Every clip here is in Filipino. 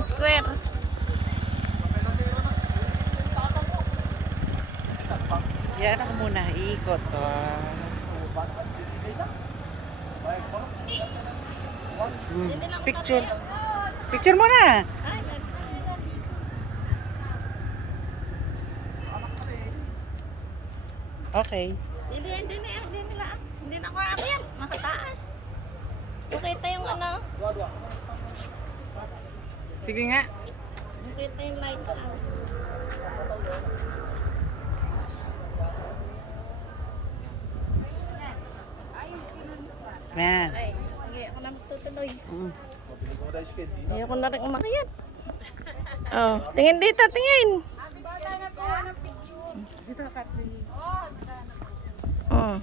square. Yan ako muna, iikot. Picture. Picture mo na. Okay. Hindi na ako akyat. Makataas. Nakita yung ano. Sige nga. Nakita yung lighthouse. Yan. Ay, sige, ako na magtutuloy. Mm. Ayoko na rin umakyat. Oh, tingin dito, tingin. Oh.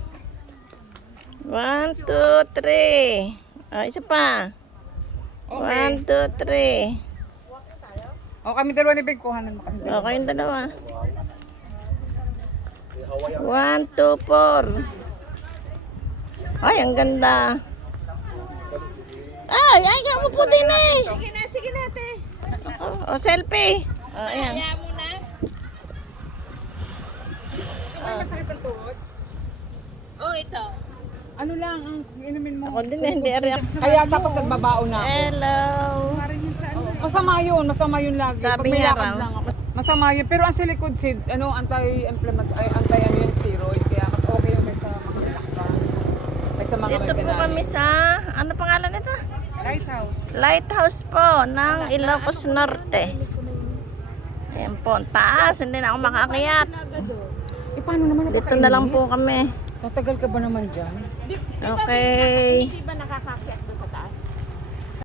1, 2, 3. Oh, isa pa. 1, 2, 3. O kami dalawa ni Big, kuhanan mo kami. Oh, kayong dalawa. 1, 2, 4. Ay, ang ganda. Ay, umupo din eh. Sige na, te. Oh, selfie. Oh, ayan. May masakit ang tuhod? Oh, ito. Ano lang ang inumin mo? Ako din, hindi rin ako. Kaya dapat nagbabao na ako. Hello. Masama yun lagi. Sabi Pag may niya lakad raw. lang ako. Masama yun. Pero ang siliconsid, anti-inflammatory, anti steroid. Kaya mas okay yung sa mga may sa mga Dito may po kami sa, ano pangalan nito? Lighthouse. Lighthouse po ng Ilocos Norte. Ayan po, ang taas. Hindi na ako makakayat. Eh paano naman Dito na lang po kami. Tatagal ka ba naman dyan? Okay. Hindi ba nakakakita?